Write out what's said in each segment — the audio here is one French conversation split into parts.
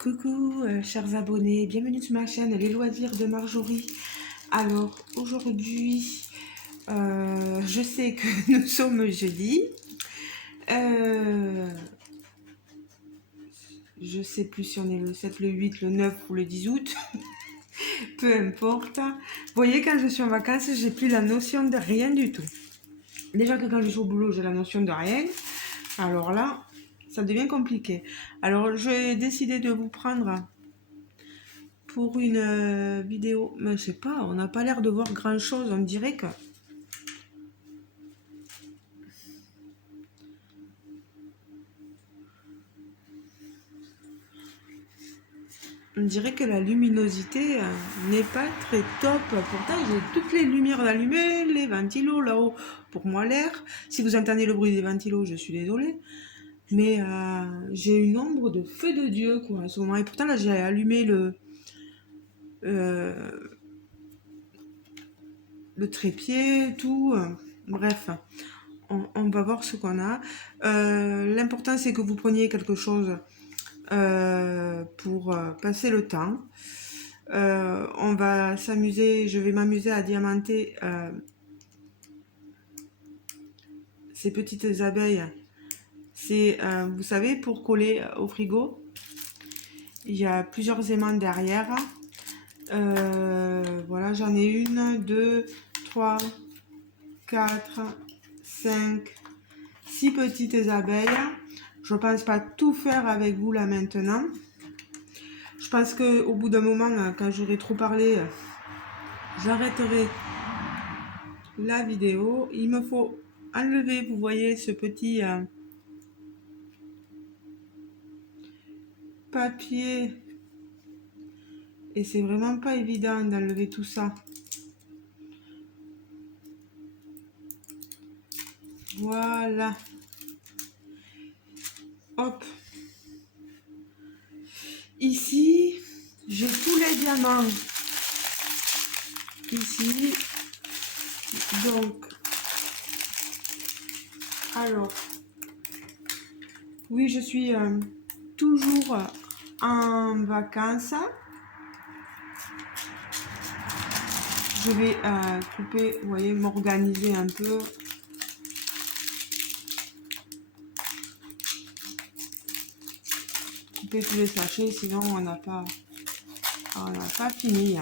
Coucou chers abonnés, bienvenue sur ma chaîne Les Loisirs de Marjorie. Alors aujourd'hui, je sais que nous sommes jeudi. Je sais plus si on est le 7, le 8, le 9 ou le 10 août. Peu importe. Vous voyez, quand je suis en vacances, j'ai plus la notion de rien du tout. Déjà que quand je suis au boulot, j'ai la notion de rien. Alors là, ça devient compliqué. Alors j'ai décidé de vous prendre pour une vidéo, mais je sais pas, on n'a pas l'air de voir grand chose, on dirait que la luminosité n'est pas très top. Pourtant j'ai toutes les lumières allumées, les ventilos là-haut pour moi l'air. Si vous entendez le bruit des ventilos, je suis désolée, mais j'ai une ombre de feu de Dieu quoi à ce moment. Et pourtant là j'ai allumé euh, le trépied, tout, bref. On va voir ce qu'on a. L'important c'est que vous preniez quelque chose pour passer le temps. On va s'amuser, je vais m'amuser à diamanter ces petites abeilles. C'est, vous savez, pour coller au frigo, il y a plusieurs aimants derrière. Voilà, j'en ai une, deux, trois, quatre, cinq, six petites abeilles. Je pense pas tout faire avec vous là maintenant. Je pense qu'au bout d'un moment, quand j'aurai trop parlé, j'arrêterai la vidéo. Il me faut enlever, vous voyez, ce petit papier. Et c'est vraiment pas évident d'enlever tout ça. Voilà. Hop. Ici, j'ai tous les diamants. Ici. Donc, alors, oui, je suis toujours en vacances. Je vais couper, vous voyez, m'organiser un peu. Couper tous les sachets, sinon on n'a pas fini.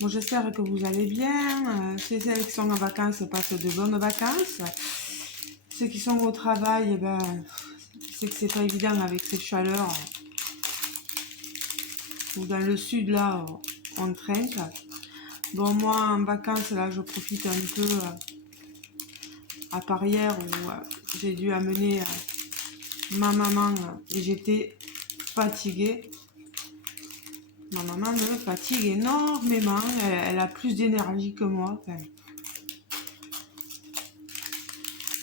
Bon, j'espère que vous allez bien. Ceux qui sont en vacances passent de bonnes vacances. Ceux qui sont au travail, eh ben, c'est que c'est pas évident avec ces chaleurs. Ou dans le sud, là, on trinque. Bon, moi, en vacances, là, je profite un peu à part hier où j'ai dû amener ma maman et j'étais fatiguée. Ma maman me fatigue énormément. Elle a plus d'énergie que moi. Enfin,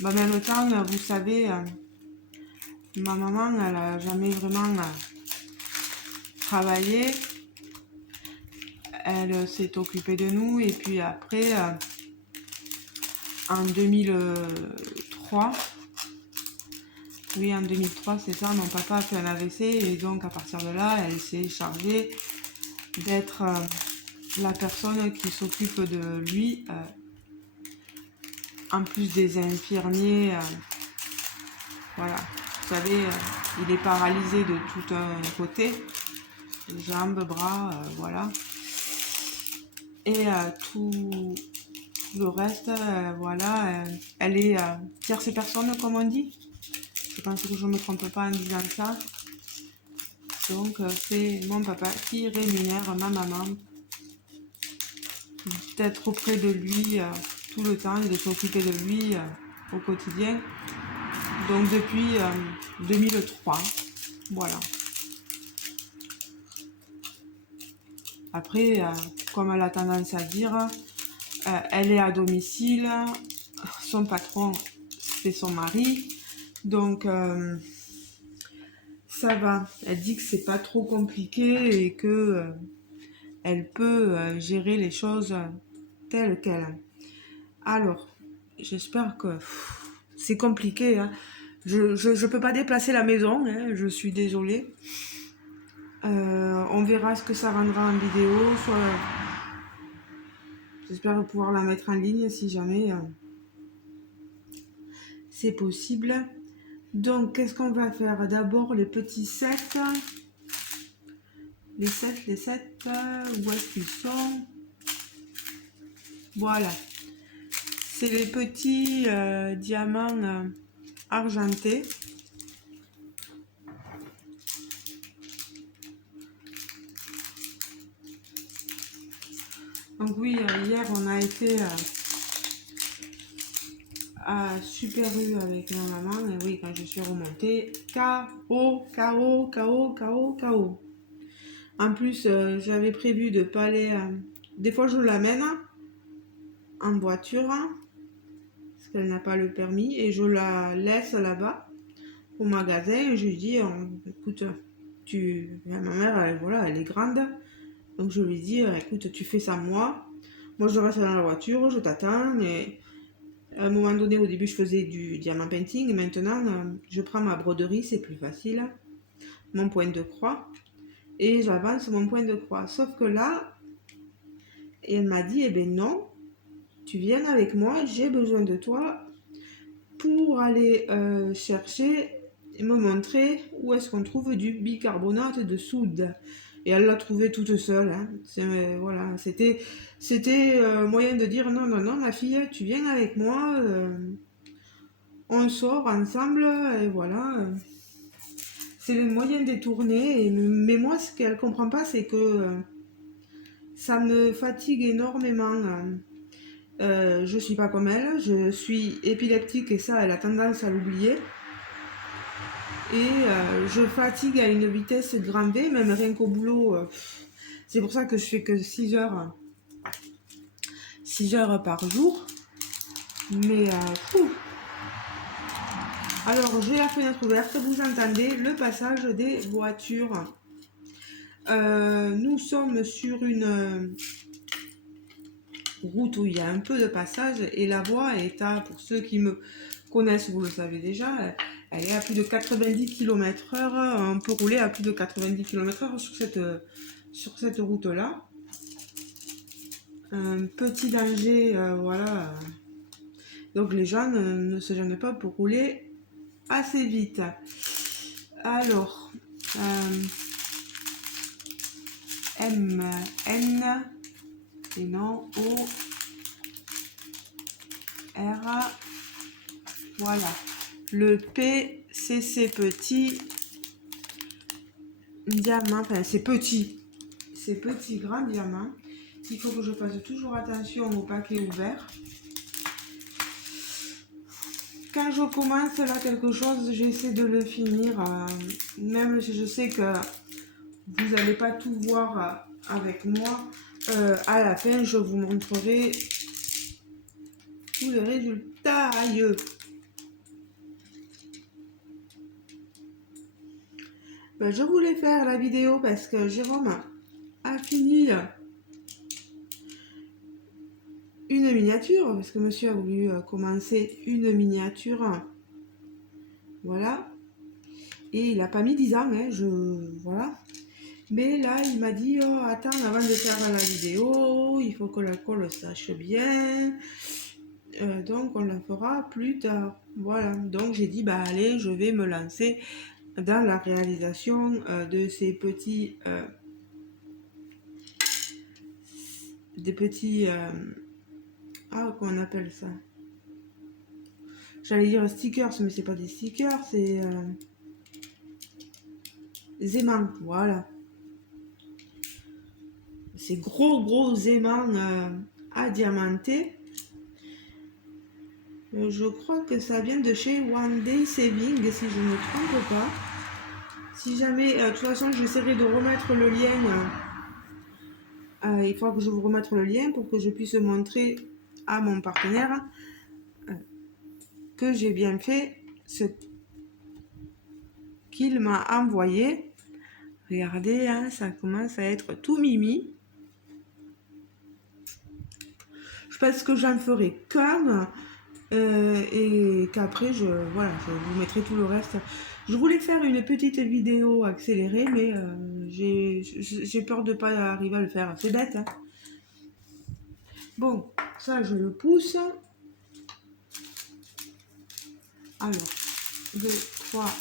en même temps, vous savez, ma maman, elle a jamais vraiment travaillé. Elle s'est occupée de nous et puis après, en 2003, oui, en 2003, c'est ça, mon papa a fait un AVC et donc à partir de là, elle s'est chargée d'être la personne qui s'occupe de lui, en plus des infirmiers. Voilà, vous savez, il est paralysé de tout un côté, jambes, bras, voilà. Et tout le reste, voilà, elle est tierce personne, comme on dit. Je pense que je ne me trompe pas en disant ça. Donc, c'est mon papa qui rémunère ma maman d'être auprès de lui tout le temps et de s'occuper de lui au quotidien. Donc, depuis 2003, voilà. Après, comme elle a tendance à dire, elle est à domicile, son patron, c'est son mari. Donc, ça va. Elle dit que c'est pas trop compliqué et que elle peut gérer les choses telles quelles. Alors, j'espère que c'est compliqué. Hein. Je peux pas déplacer la maison, hein, je suis désolée. On verra ce que ça rendra en vidéo. Soit j'espère pouvoir la mettre en ligne si jamais c'est possible. Donc, qu'est-ce qu'on va faire? D'abord, les petits sets. Les sets, où est-ce qu'ils sont? Voilà. C'est les petits diamants argentés. Donc oui, hier, on a été à Super U avec ma maman. Et oui, quand je suis remontée, KO, KO, KO, KO, KO. En plus, j'avais prévu de pas aller... Des fois, je l'amène en voiture, parce qu'elle n'a pas le permis, et je la laisse là-bas, au magasin, et je lui dis, écoute, ma mère, voilà, elle est grande, donc je lui dis, écoute, tu fais ça moi je reste dans la voiture, je t'attends, et à un moment donné, au début, je faisais du diamant painting, et maintenant, je prends ma broderie, c'est plus facile, mon point de croix, et j'avance mon point de croix. Sauf que là, elle m'a dit, eh ben non, tu viens avec moi, j'ai besoin de toi pour aller chercher et me montrer où est-ce qu'on trouve du bicarbonate de soude. Et elle l'a trouvé toute seule. Hein. Voilà, c'était moyen de dire non, non, non, ma fille, tu viens avec moi, on sort ensemble, et voilà. C'est le moyen détourné. Mais moi, ce qu'elle comprend pas, c'est que ça me fatigue énormément. Je suis pas comme elle, je suis épileptique et ça, elle a tendance à l'oublier. Et je fatigue à une vitesse grand V, même rien qu'au boulot. C'est pour ça que je fais que 6 heures par jour. Mais alors, j'ai la fenêtre ouverte, vous entendez le passage des voitures. Nous sommes sur une route où il y a un peu de passage et la voie est à, pour ceux qui me connaissent, vous le savez déjà, elle est à plus de 90 km/h. On peut rouler à plus de 90 km/h sur cette route-là. Un petit danger, voilà. Donc les gens ne se gênent pas pour rouler assez vite. Alors, M, N, et non, O, R, voilà. Le P, c'est ces petits diamants, enfin ces petits grands diamants. Il faut que je fasse toujours attention au paquet ouvert. Quand je commence là quelque chose, j'essaie de le finir, même si je sais que vous n'allez pas tout voir avec moi. À la fin, je vous montrerai tous les résultats. Ben, je voulais faire la vidéo parce que Jérôme a fini une miniature, parce que monsieur a voulu commencer une miniature. Voilà. Et il n'a pas mis 10 ans, hein, voilà. Mais là, il m'a dit, oh, attends, avant de faire la vidéo, il faut que la colle sache bien. Donc, on la fera plus tard. Voilà. Donc, j'ai dit, bah allez, je vais me lancer dans la réalisation de ces petits... des petits... comment on appelle ça? J'allais dire stickers, mais c'est pas des stickers, c'est... des aimants, voilà. Ces gros aimants à diamanter. Je crois que ça vient de chez One Day Saving, si je ne me trompe pas. Si jamais, de toute façon, j'essaierai de remettre le lien. Il faudra que je vous remette le lien pour que je puisse montrer à mon partenaire que j'ai bien fait ce qu'il m'a envoyé. Regardez, hein, ça commence à être tout mimi. Je pense que j'en ferai qu'un. et qu'après, voilà, je vous mettrai tout le reste. Je voulais faire une petite vidéo accélérée, mais j'ai peur de ne pas arriver à le faire. C'est bête, hein. Bon, ça, je le pousse. Alors, 2, 3,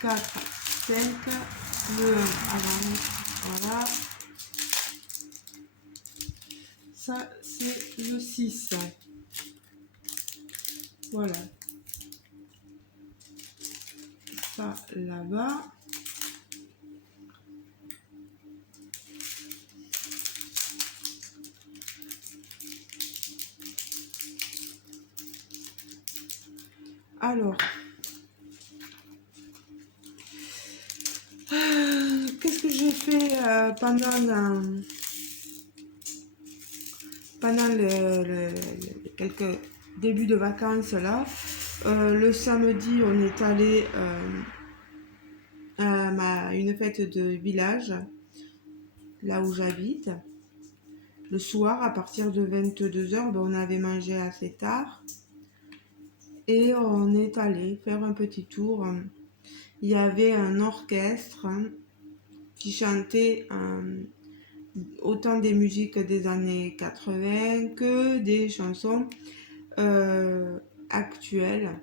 4, 5, le 1 avant, voilà. Ça, c'est le 6. Voilà. Ça, là-bas. Alors, qu'est-ce que j'ai fait pendant quelques débuts de vacances là? Le samedi, on est allé à une fête de village, là où j'habite. Le soir, à partir de 22h, on avait mangé assez tard. Et on est allé faire un petit tour. Il y avait un orchestre qui chantait autant des musiques des années 80 que des chansons actuelles.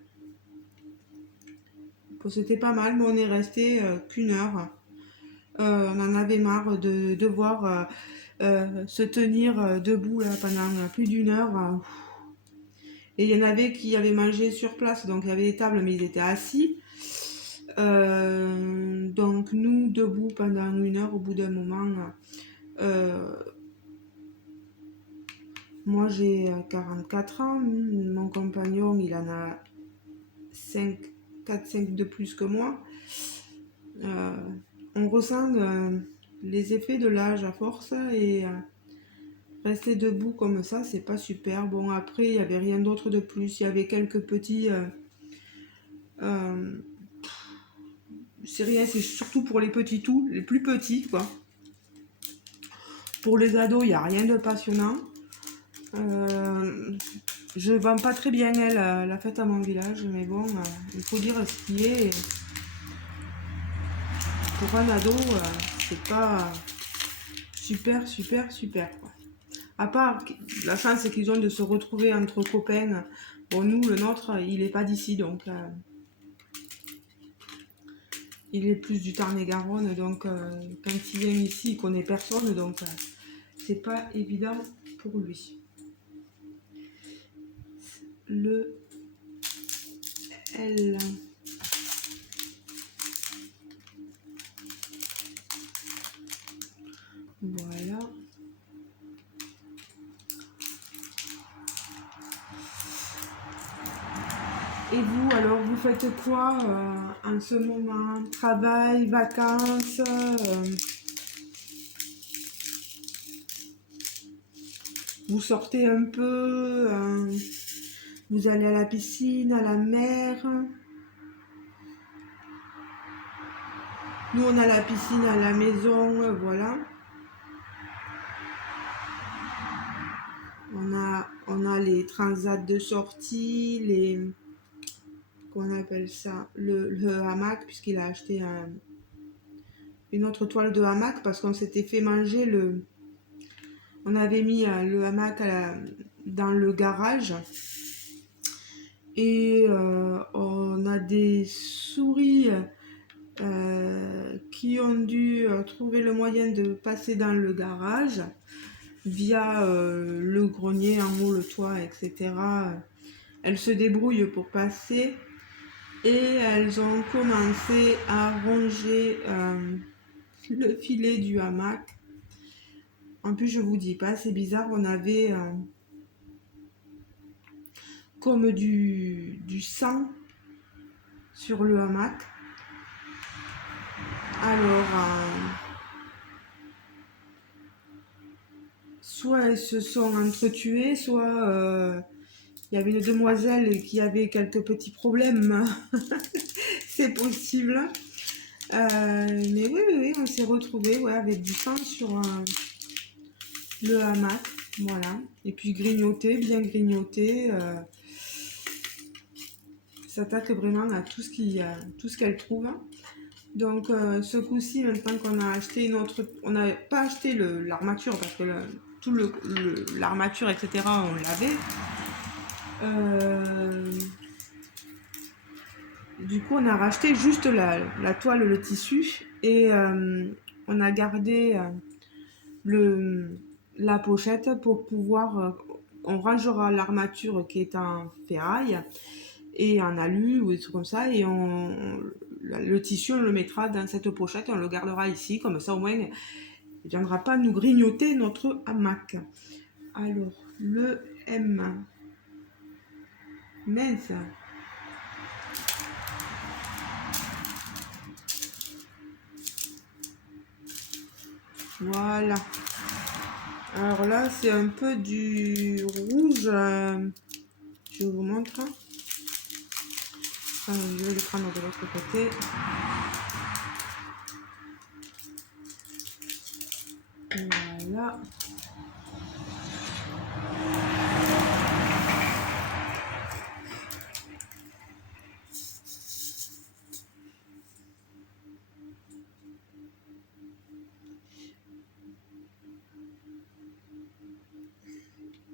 Bon, c'était pas mal, mais on est resté qu'une heure. On en avait marre de devoir se tenir debout là, pendant plus d'une heure. Et il y en avait qui avaient mangé sur place, donc il y avait des tables, mais ils étaient assis. Donc nous, debout pendant une heure, au bout d'un moment, moi j'ai 44 ans, mon compagnon il en a 4-5 de plus que moi. On ressent les effets de l'âge à force et rester debout comme ça, c'est pas super. Bon, après, il n'y avait rien d'autre de plus. Il y avait quelques petits. C'est rien, c'est surtout pour les petits tout, les plus petits, quoi. Pour les ados, il n'y a rien de passionnant. Je vends pas très bien la fête à mon village, mais bon, il faut dire ce qui est. Et pour un ado, c'est pas super, super, super, quoi. À part la chance qu'ils ont de se retrouver entre copains. Bon, nous, le nôtre, il est pas d'ici, donc il est plus du Tarn-et-Garonne, donc quand il vient ici, il connaît personne, donc c'est pas évident pour lui. Le L. Voilà. Et vous, alors, vous faites quoi en ce moment? Travail, vacances vous sortez un peu vous allez à la piscine, à la mer? Nous, on a la piscine à la maison, voilà. On a les transats de sortie, qu'on appelle ça, le hamac, puisqu'il a acheté une autre toile de hamac parce qu'on s'était fait manger on avait mis le hamac dans le garage et on a des souris qui ont dû trouver le moyen de passer dans le garage via le grenier en haut, le toit, etc. Elles se débrouillent pour passer et elles ont commencé à ronger le filet du hamac. En plus, je vous dis pas, c'est bizarre, on avait comme du sang sur le hamac. Alors, soit elles se sont entretuées, soit il y avait une demoiselle qui avait quelques petits problèmes. C'est possible. Mais oui, on s'est retrouvés avec du sang sur le hamac. Voilà. Et puis grignoter, bien grignoter. s'attaque vraiment à tout ce qu'elle trouve. Donc ce coup-ci, maintenant qu'on a acheté une autre, on n'a pas acheté l'armature parce que l'armature, etc., on l'avait. Du coup, on a racheté juste la toile, le tissu, et on a gardé la pochette pour pouvoir. On rangera l'armature qui est en ferraille et en alu ou des trucs comme ça, et le tissu, on le mettra dans cette pochette, on le gardera ici, comme ça au moins, il ne viendra pas nous grignoter notre hamac. Alors, le M. Mince. Voilà. Alors là, c'est un peu du rouge. Je vous montre. Enfin, je vais le prendre de l'autre côté. Voilà.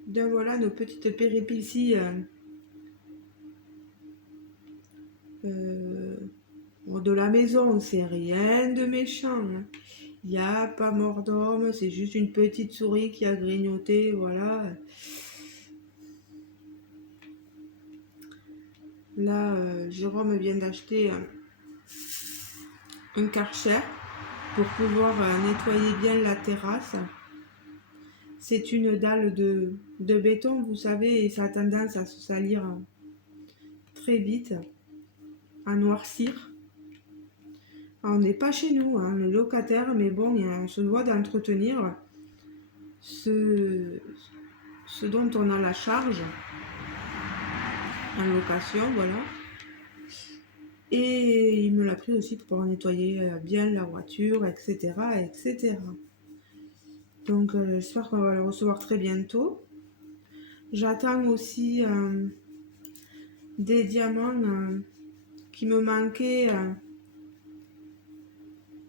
Donc voilà nos petites péripéties de la maison. C'est rien de méchant. Il n'y a pas mort d'homme, c'est juste une petite souris qui a grignoté, voilà. Là, Jérôme vient d'acheter un Karcher pour pouvoir nettoyer bien la terrasse. C'est une dalle de béton, vous savez, et ça a tendance à se salir très vite, à noircir. Alors, on n'est pas chez nous, hein, on est locataire, mais bon, on se doit d'entretenir ce dont on a la charge en location, voilà. Et il me l'a pris aussi pour pouvoir nettoyer bien la voiture, etc., etc. Donc j'espère qu'on va le recevoir très bientôt. J'attends aussi des diamants qui me manquaient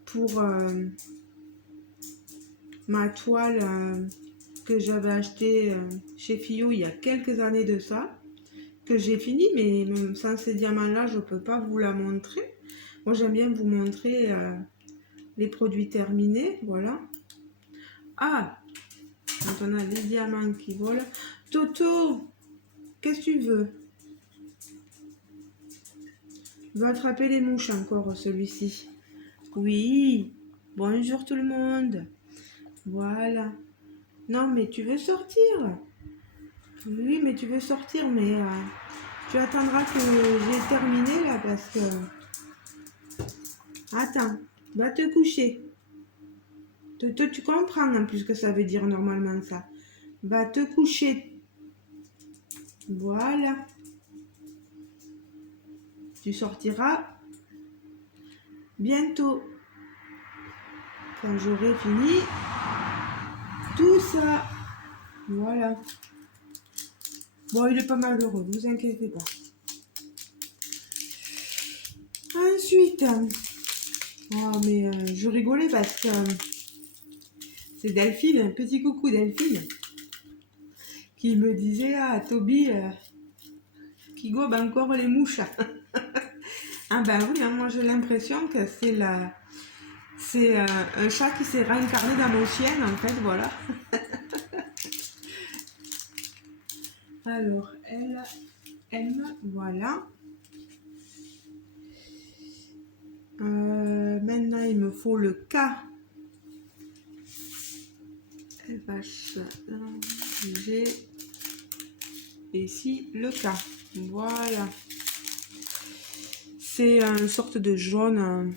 pour ma toile que j'avais achetée chez Fillou il y a quelques années de ça, que j'ai fini, mais même sans ces diamants-là, je ne peux pas vous la montrer. Moi, j'aime bien vous montrer les produits terminés, voilà. Ah, quand on a des diamants qui volent. Toto, qu'est-ce que tu veux? Il va attraper les mouches encore, celui-ci. Oui, bonjour tout le monde. Voilà. Non, mais tu veux sortir? Oui, mais tu veux sortir, mais tu attendras que j'ai terminé là parce que... Attends, va te coucher. Tu comprends en plus que ça veut dire normalement ça. Va te coucher. Voilà. Tu sortiras bientôt. Quand j'aurai fini tout ça. Voilà. Bon, il est pas malheureux, ne vous inquiétez pas. Ensuite, oh, mais je rigolais parce que c'est Delphine, un petit coucou Delphine, qui me disait, ah, Toby, qui gobe encore les mouches. Ah ben oui, hein, moi j'ai l'impression que c'est un chat qui s'est réincarné dans mon chien, en fait, voilà. Alors, elle aime, voilà. Maintenant, il me faut le K. FH, G. Et ici, le K. Voilà. C'est une sorte de jaune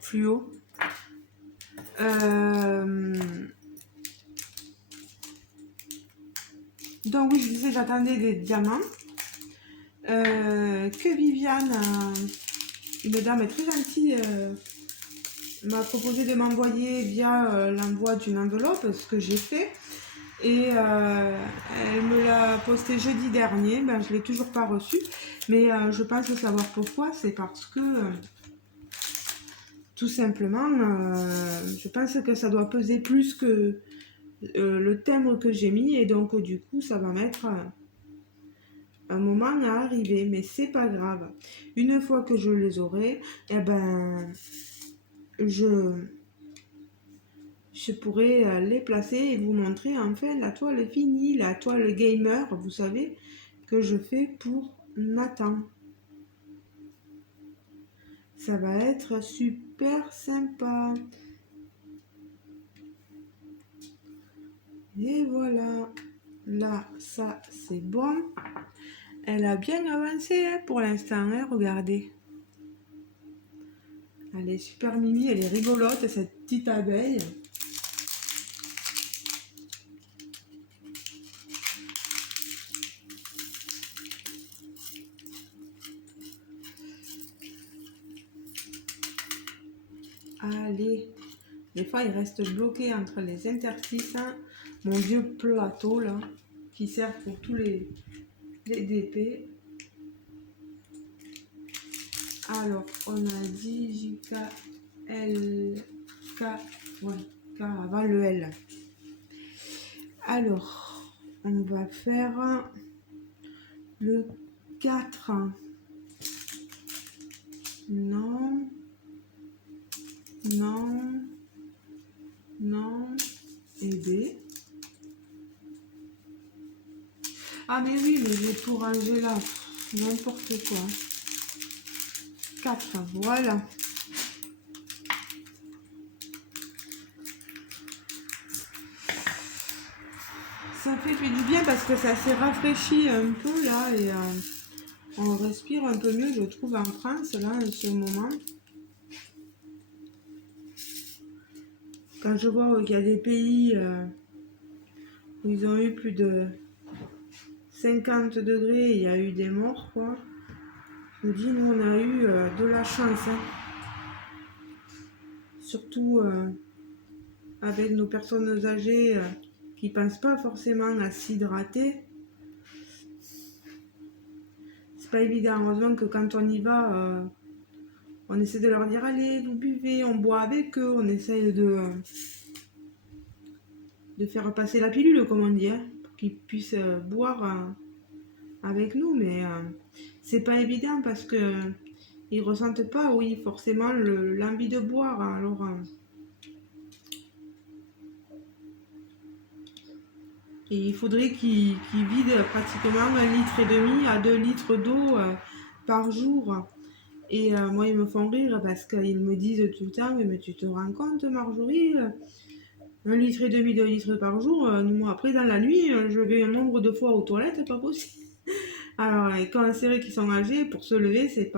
fluo. Donc oui, je disais, j'attendais des diamants. Que Viviane, une dame très gentille, m'a proposé de m'envoyer via l'envoi d'une enveloppe, ce que j'ai fait. Et elle me l'a posté jeudi dernier. Ben, je ne l'ai toujours pas reçu. Mais je pense savoir pourquoi. C'est parce que, tout simplement, je pense que ça doit peser plus que le timbre que j'ai mis. Et donc, du coup, ça va mettre un moment à arriver. Mais c'est pas grave. Une fois que je les aurai, eh ben, je pourrais les placer et vous montrer enfin la toile finie, la toile gamer, vous savez, que je fais pour Nathan. Ça va être super sympa. Et voilà. Là, ça, c'est bon. Elle a bien avancé hein, pour l'instant, hein, regardez. Elle est super mimi, elle est rigolote, cette petite abeille. Allez. Des fois, il reste bloqué entre les interstices. Hein. Mon vieux plateau, là, qui sert pour tous les DP. Alors, on a dit JK, L, K, ouais, K avant le L. Alors, on va faire le 4. Non, non, non, et B. Ah, mais oui, mais j'ai tout rangé là. N'importe quoi. 4, voilà. Ça fait du bien parce que ça s'est rafraîchi un peu là et on respire un peu mieux, je trouve, en France là en ce moment. Quand je vois qu'il y a des pays où ils ont eu plus de 50 degrés, il y a eu des morts, quoi. Je me dis, nous, on a eu de la chance. Hein. Surtout avec nos personnes âgées qui ne pensent pas forcément à s'hydrater. C'est pas évident. Heureusement que quand on y va, on essaie de leur dire, allez, vous buvez, on boit avec eux, on essaye de faire passer la pilule, comme on dit, hein, pour qu'ils puissent boire avec nous. Mais c'est pas évident parce que ils ressentent pas, oui, forcément l'envie de boire. Alors, et il faudrait qu'ils vident pratiquement 1,5 litre à 2 litres d'eau par jour. Et moi, ils me font rire parce qu'ils me disent tout le temps, mais tu te rends compte, Marjorie, 1,5 litre, 2 litres par jour, moi, après, dans la nuit, je vais un nombre de fois aux toilettes, pas possible. Alors, quand c'est vrai qu'ils sont âgés, pour se lever, c'est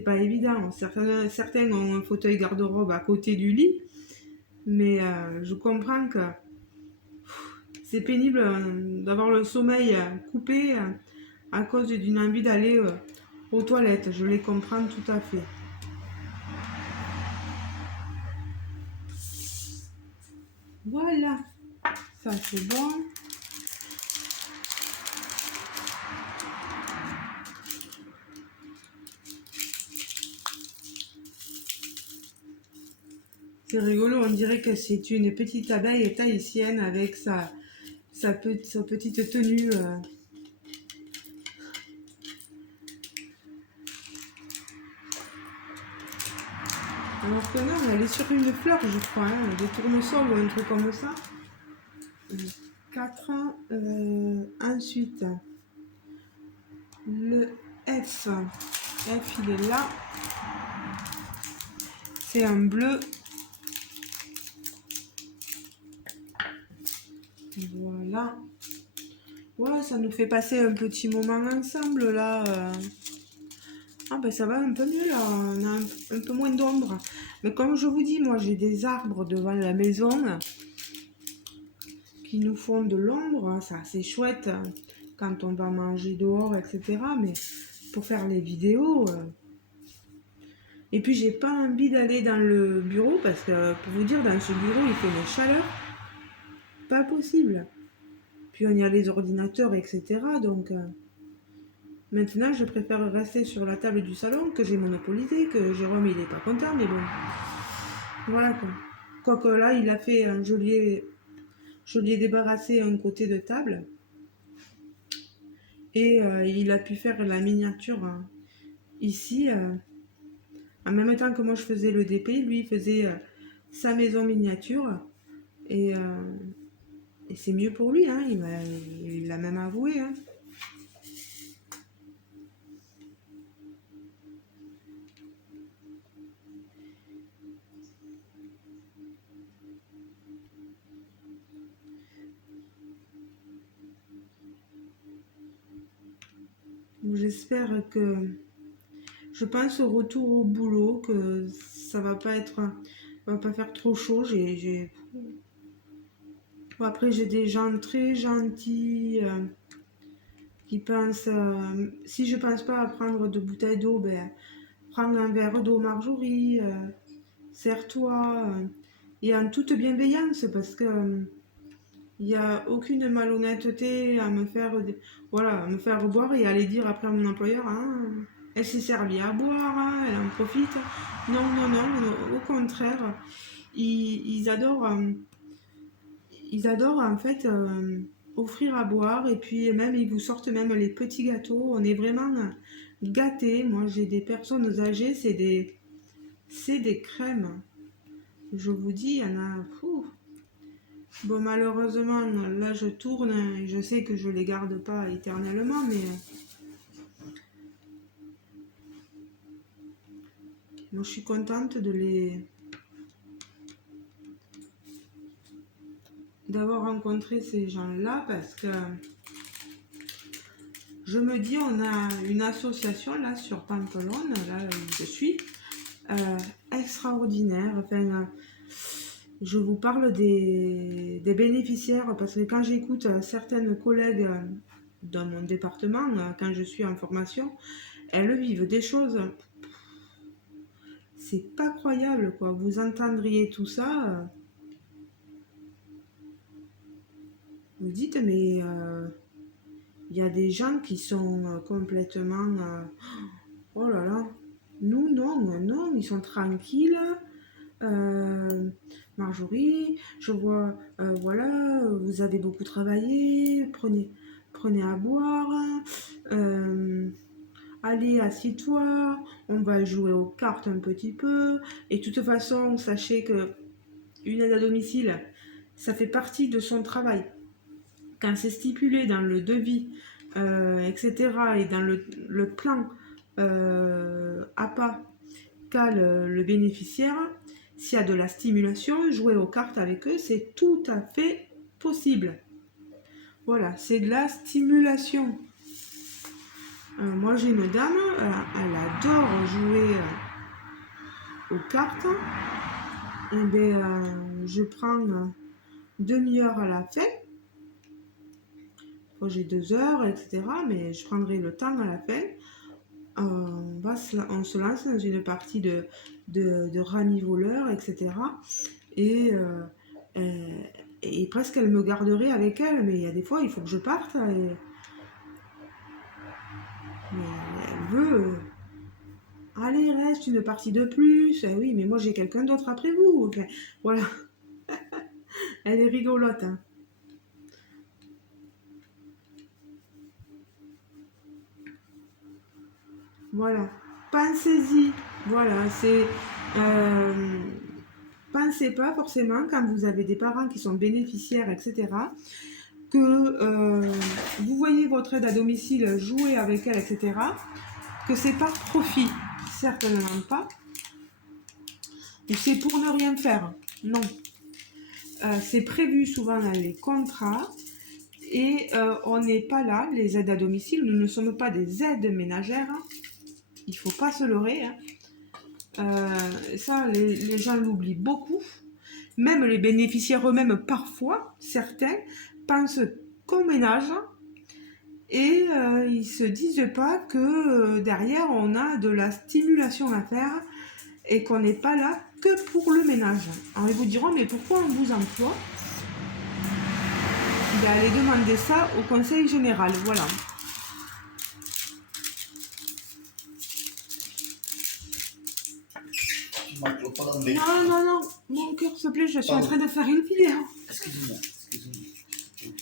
pas évident. Certains ont un fauteuil garde-robe à côté du lit, mais je comprends que c'est pénible d'avoir le sommeil coupé à cause d'une envie d'aller aux toilettes. Je les comprends tout à fait. Voilà, ça c'est bon. C'est rigolo, on dirait que c'est une petite abeille tahitienne avec sa petite tenue. Alors que non, elle est sur une fleur, je crois, hein, des tournesols ou un truc comme ça. 4. Ensuite, le F. F, il est là. C'est un bleu. Voilà. Ouais, ça nous fait passer un petit moment ensemble là. Ah ben ça va un peu mieux là, on a un peu moins d'ombre. Mais comme je vous dis, moi j'ai des arbres devant la maison qui nous font de l'ombre. C'est assez chouette quand on va manger dehors, etc. Mais pour faire les vidéos... Et puis j'ai pas envie d'aller dans le bureau parce que pour vous dire, dans ce bureau il fait une chaleur. Pas possible. Puis on y a les ordinateurs, etc. Donc maintenant, je préfère rester sur la table du salon que j'ai monopolisé, que Jérôme, il est pas content, mais bon. Voilà quoi. Quoique là, il a fait, je lui ai débarrassé un côté de table et il a pu faire la miniature ici. En même temps que moi je faisais le DP, lui il faisait sa maison miniature et, c'est mieux pour lui, hein, il l'a même avoué. Hein. J'espère que, je pense au retour au boulot, que ça va pas faire trop chaud. Bon, après j'ai des gens très gentils qui pensent, si je pense pas à prendre de bouteille d'eau, ben prends un verre d'eau Marjorie, serre-toi, et en toute bienveillance, parce que il n'y a aucune malhonnêteté à me faire, voilà, à me faire boire et aller dire après à mon employeur, hein, elle s'est servie à boire, hein, elle en profite. Non, non, non, non, au contraire, ils, ils adorent en fait offrir à boire et puis même ils vous sortent même les petits gâteaux. On est vraiment gâtés. Moi, j'ai des personnes âgées, c'est des crèmes. Je vous dis, il y en a. Fou. Bon, malheureusement, là, je tourne et je sais que je les garde pas éternellement, mais moi, je suis contente d'avoir rencontré ces gens-là parce que je me dis, on a une association là sur Pampelonne, là où je suis, extraordinaire. Enfin, je vous parle des bénéficiaires parce que quand j'écoute certaines collègues dans mon département, quand je suis en formation, elles vivent des choses. C'est pas croyable quoi. Vous entendriez tout ça, vous dites mais il y a des gens qui sont complètement oh là là. Nous non, non, ils sont tranquilles. Marjorie, je vois, voilà, vous avez beaucoup travaillé, prenez à boire, allez, assieds-toi, on va jouer aux cartes un petit peu, et de toute façon, sachez que une aide à domicile, ça fait partie de son travail. Quand c'est stipulé dans le devis, etc., et dans le plan APA qu'a le bénéficiaire, s'il y a de la stimulation, jouer aux cartes avec eux, c'est tout à fait possible. Voilà, c'est de la stimulation. Moi, j'ai une dame, elle adore jouer aux cartes. Et bien, je prends demi-heure à la fin. Moi, j'ai 2 heures, etc. Mais je prendrai le temps à la fin. On se lance dans une partie de rami voleur, etc. Et, et presque elle me garderait avec elle, mais il y a des fois il faut que je parte. Mais elle veut. Allez, reste une partie de plus. Eh oui, mais moi j'ai quelqu'un d'autre après vous. Enfin, voilà. Elle est rigolote. Hein. Voilà. Pensez-y. Voilà, c'est. Pensez pas forcément quand vous avez des parents qui sont bénéficiaires, etc., que vous voyez votre aide à domicile jouer avec elle, etc., que c'est par profit. Certainement pas. Ou c'est pour ne rien faire. Non. C'est prévu souvent dans les contrats. Et on n'est pas là, les aides à domicile, nous ne sommes pas des aides ménagères. Il ne faut pas se leurrer. Ça, les gens l'oublient beaucoup. Même les bénéficiaires eux-mêmes, parfois, certains, pensent qu'on ménage et ils ne se disent pas que derrière, on a de la stimulation à faire et qu'on n'est pas là que pour le ménage. Alors ils vous diront, mais pourquoi on vous emploie? vais aller demander ça au conseil général, voilà. Non, non, non, mon cœur, s'il te plaît, je suis en train de faire une vidéo. Excusez-moi, excusez-moi.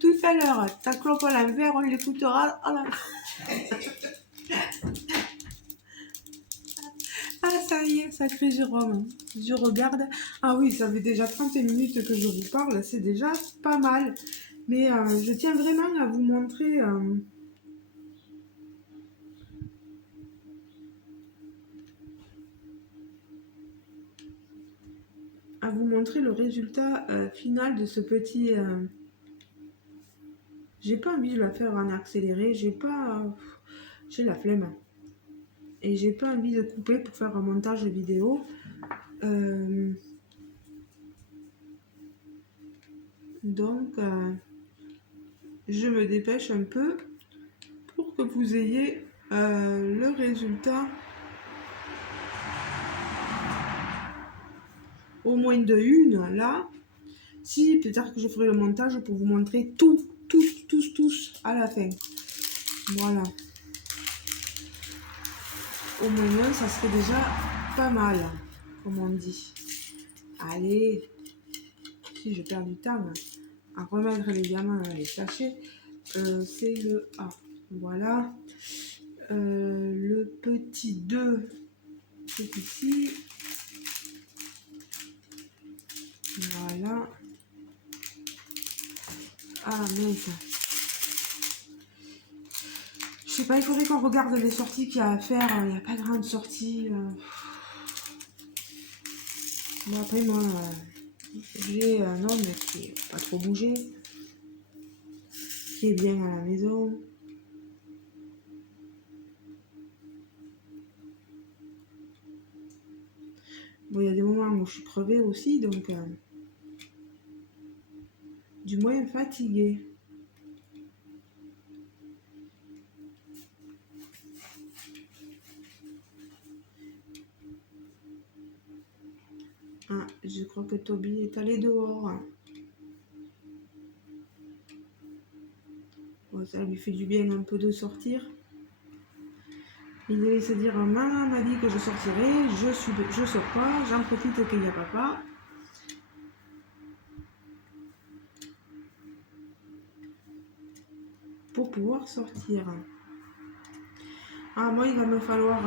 Tout à l'heure, ta clope à l'envers, on l'écoutera à la... Ah, ça y est, sacré Jérôme. Je regarde. Ah oui, ça fait déjà 30 minutes que je vous parle, c'est déjà pas mal. Mais je tiens vraiment à vous montrer... à vous montrer le résultat final de ce petit... J'ai pas envie de la faire en accéléré, j'ai pas... j'ai la flemme. Et j'ai pas envie de couper pour faire un montage vidéo. Donc, je me dépêche un peu pour que vous ayez le résultat au moins de une là. Si, peut-être que je ferai le montage pour vous montrer tout, tous à la fin. Voilà. Au moins un, ça serait déjà pas mal, comme on dit. Allez, si je perds du temps à remettre les diamants dans les sachets, c'est le A. Voilà. Le petit 2, c'est ici. Voilà. Ah mince. Je sais pas, il faudrait qu'on regarde les sorties qu'il y a à faire. Il n'y a pas de grande sortie. Bon, après, moi, j'ai un homme qui n'est pas trop bougé, qui est bien à la maison. Bon, il y a des moments où je suis crevée aussi, donc du moins fatiguée. Ah, je crois que Toby est allé dehors. Bon, ça lui fait du bien un peu de sortir. Il devait se dire, maman m'a dit que je sortirais, je sors pas, j'en profite qu'il n'y a papa. Pour pouvoir sortir. Ah, moi, il va me falloir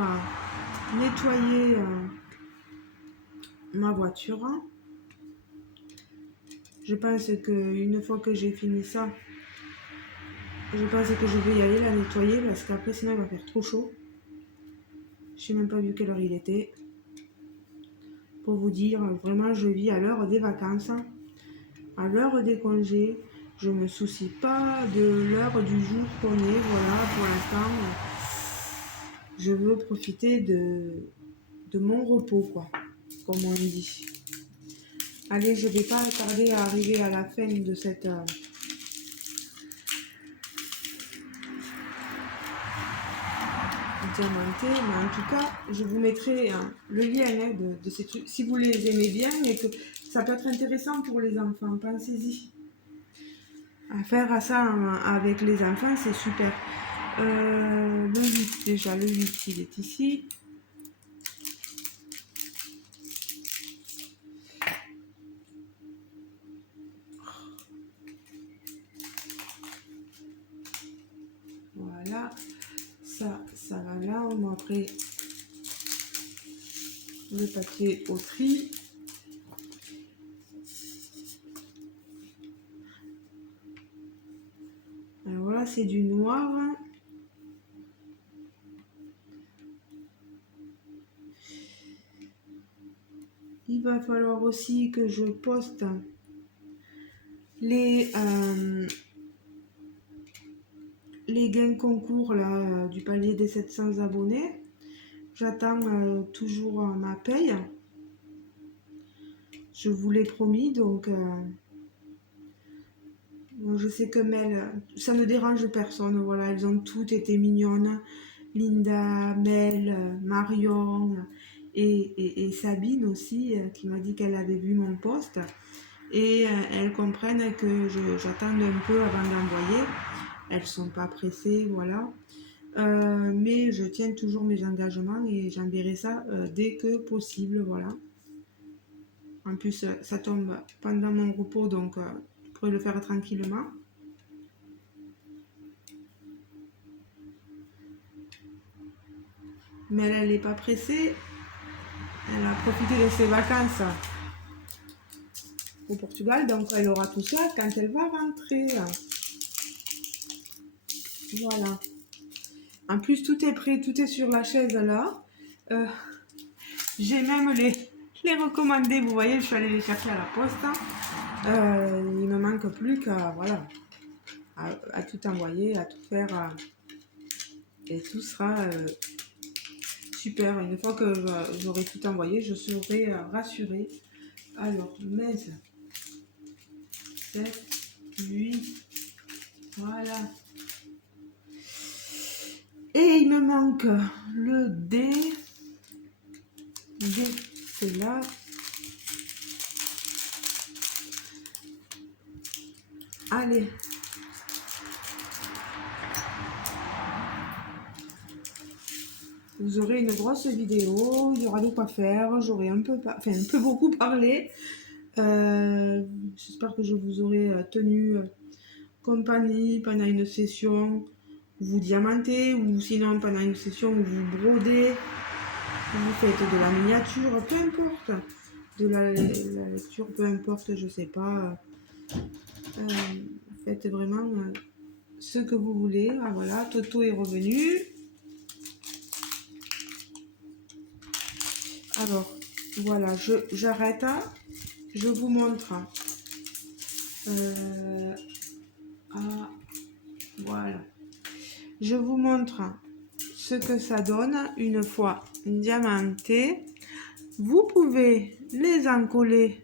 nettoyer ma voiture. Je pense qu'une fois que j'ai fini ça, je pense que je vais y aller la nettoyer parce qu'après, sinon, il va faire trop chaud. Je n'ai même pas vu quelle heure il était. Pour vous dire, vraiment, je vis à l'heure des vacances, à l'heure des congés. Je ne me soucie pas de l'heure du jour qu'on est. Voilà, pour l'instant, je veux profiter de mon repos, quoi, comme on dit. Allez, je ne vais pas tarder à arriver à la fin de cette... diamanté, mais en tout cas, je vous mettrai le lien de ces trucs, si vous les aimez bien et que ça peut être intéressant pour les enfants, pensez-y. À faire ça avec les enfants, c'est super. Le 8, déjà, le 8, il est ici. Voilà, ça va là. On a après le papier au tri. Alors voilà, c'est du noir. Il va falloir aussi que je poste les gains concours là, du palier des 700 abonnés. J'attends toujours ma paye. Je vous l'ai promis, donc je sais que Mel, ça ne dérange personne. Voilà, elles ont toutes été mignonnes. Linda, Mel, Marion et Sabine aussi, qui m'a dit qu'elle avait vu mon post et elles comprennent que j'attends un peu avant d'envoyer. Elles sont pas pressées, voilà. Mais je tiens toujours mes engagements et j'enverrai ça dès que possible, voilà. En plus, ça tombe pendant mon repos, donc je pourrais le faire tranquillement. Mais elle n'est pas pressée. Elle a profité de ses vacances au Portugal, donc elle aura tout ça quand elle va rentrer. Voilà. En plus, tout est prêt, tout est sur la chaise là. J'ai même les recommandés, vous voyez, je suis allée les chercher à la poste. Il me manque plus qu'à voilà, à tout envoyer, à tout faire. Et tout sera super. Une fois que j'aurai tout envoyé, je serai rassurée. Alors, 7, 8, voilà. Et il me manque le D. D, c'est là. Allez. Vous aurez une grosse vidéo, il y aura de quoi faire, j'aurai un peu beaucoup parlé. J'espère que je vous aurai tenu compagnie pendant une session où vous diamantez, ou sinon pendant une session où vous brodez, où vous faites de la miniature, peu importe, de la lecture, peu importe, je sais pas. Faites vraiment ce que vous voulez. Ah voilà, Toto est revenu. Alors, voilà, j'arrête. Je vous montre. Voilà. Je vous montre ce que ça donne une fois diamanté. Vous pouvez les encoller.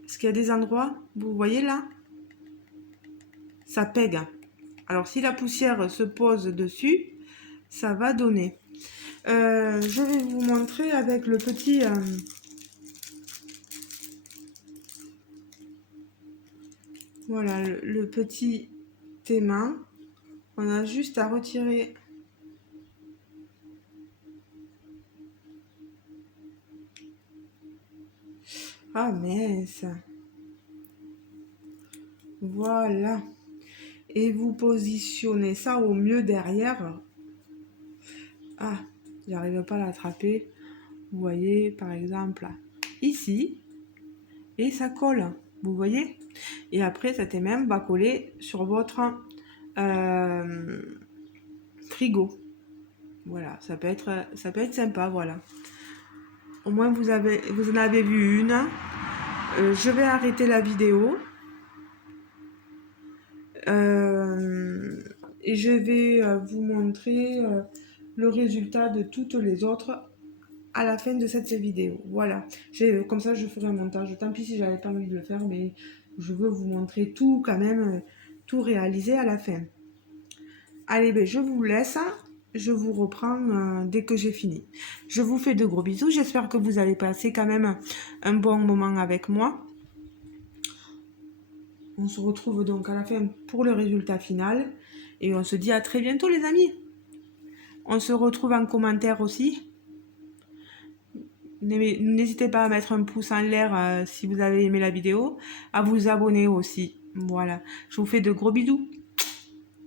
Parce qu'il y a des endroits, vous voyez là, ça pègue. Alors, si la poussière se pose dessus, ça va donner. Je vais vous montrer avec le petit... voilà, le petit aimant. On a juste à retirer... Ah mince. Voilà. Et vous positionnez ça au mieux derrière. Ah, j'arrive pas à l'attraper. Vous voyez, par exemple, ici. Et ça colle. Vous voyez? Et après, cet même va coller sur votre frigo. Voilà, ça peut être sympa, voilà. Au moins, vous en avez vu une. Je vais arrêter la vidéo. Et je vais vous montrer le résultat de toutes les autres à la fin de cette vidéo. Voilà. Comme ça, je ferai un montage. Tant pis si j'avais pas envie de le faire, mais je veux vous montrer tout quand même, tout réalisé à la fin. Allez, ben, je vous laisse. Je vous reprends dès que j'ai fini. Je vous fais de gros bisous. J'espère que vous avez passé quand même un bon moment avec moi. On se retrouve donc à la fin pour le résultat final. Et on se dit à très bientôt les amis. On se retrouve en commentaire aussi. N'hésitez pas à mettre un pouce en l'air si vous avez aimé la vidéo. À vous abonner aussi. Voilà. Je vous fais de gros bisous.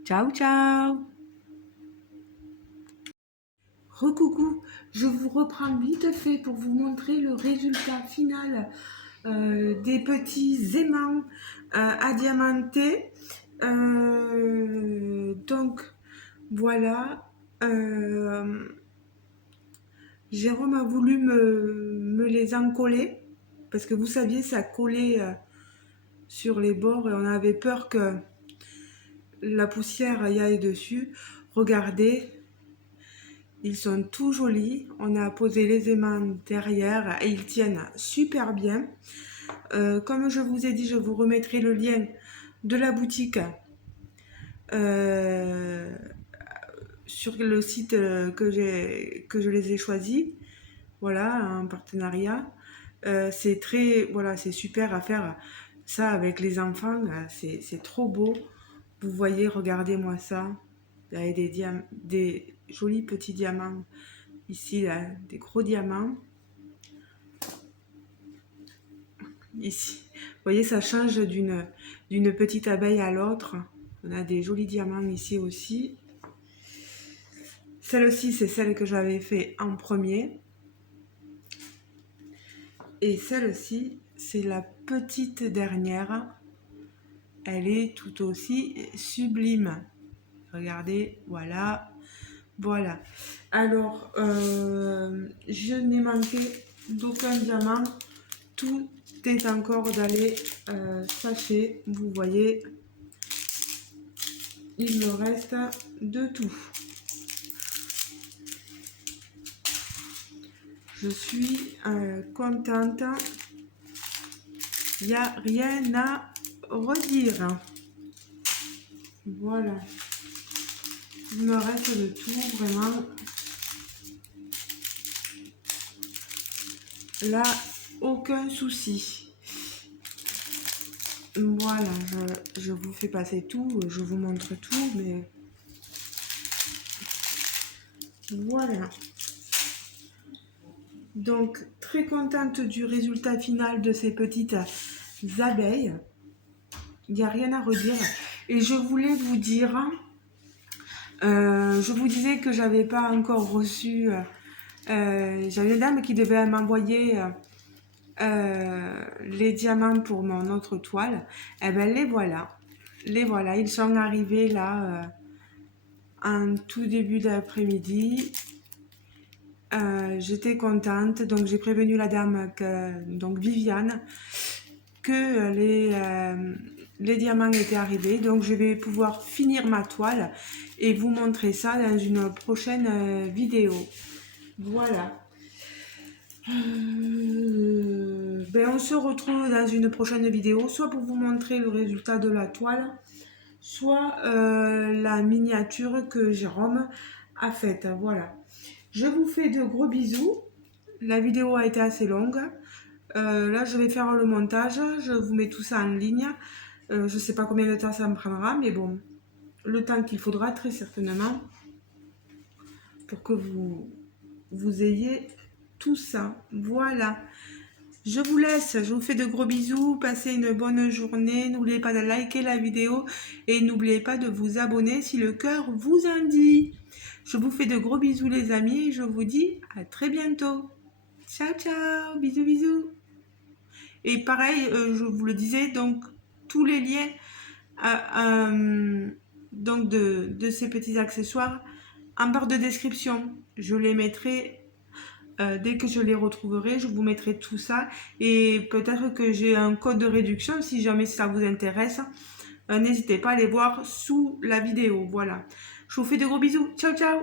Ciao, ciao. Recoucou, je vous reprends vite fait pour vous montrer le résultat final des petits aimants à diamanter. Donc, voilà. Jérôme a voulu me les encoller parce que vous saviez, ça collait sur les bords et on avait peur que la poussière y aille dessus. Regardez, ils sont tout jolis. On a posé les aimants derrière et ils tiennent super bien. Comme je vous ai dit, je vous remettrai le lien de la boutique sur le site que je les ai choisis. Voilà, un partenariat. C'est très, voilà, c'est super à faire ça avec les enfants. C'est trop beau. Vous voyez, regardez-moi ça. Il y a des jolis petits diamants ici, là, des gros diamants. Ici, vous voyez, ça change d'une petite abeille à l'autre. On a des jolis diamants ici aussi. Celle-ci, c'est celle que j'avais fait en premier. Et celle-ci, c'est la petite dernière. Elle est tout aussi sublime. Regardez, voilà. Voilà. Alors, je n'ai manqué d'aucun diamant. Tout est encore dans les sachets. Vous voyez, il me reste de tout. Je suis contente. Il n'y a rien à redire. Voilà. Il me reste de tout, vraiment. Là, aucun souci. Voilà, je vous fais passer tout, je vous montre tout, mais voilà. Donc, très contente du résultat final de ces petites abeilles. Il n'y a rien à redire. Et je voulais vous dire, je vous disais que j'avais pas encore reçu, j'avais une dame qui devait m'envoyer les diamants pour mon autre toile. Et ben les voilà. Les voilà, ils sont arrivés là en tout début d'après-midi. J'étais contente, donc j'ai prévenu la dame, donc Viviane, que les diamants étaient arrivés. Donc je vais pouvoir finir ma toile et vous montrer ça dans une prochaine vidéo. Voilà. Ben on se retrouve dans une prochaine vidéo, soit pour vous montrer le résultat de la toile, soit la miniature que Jérôme a faite. Voilà. Je vous fais de gros bisous. La vidéo a été assez longue. Là, je vais faire le montage. Je vous mets tout ça en ligne. Je ne sais pas combien de temps ça me prendra, mais bon, le temps qu'il faudra très certainement pour que vous ayez tout ça. Voilà. Je vous laisse. Je vous fais de gros bisous. Passez une bonne journée. N'oubliez pas de liker la vidéo et n'oubliez pas de vous abonner si le cœur vous en dit. Je vous fais de gros bisous les amis et je vous dis à très bientôt. Ciao ciao, bisous bisous. Et pareil, je vous le disais, donc tous les liens donc de ces petits accessoires en barre de description. Je les mettrai dès que je les retrouverai, je vous mettrai tout ça et peut-être que j'ai un code de réduction si jamais ça vous intéresse. N'hésitez pas à aller voir sous la vidéo. Voilà. Je vous fais de gros bisous. Ciao ciao.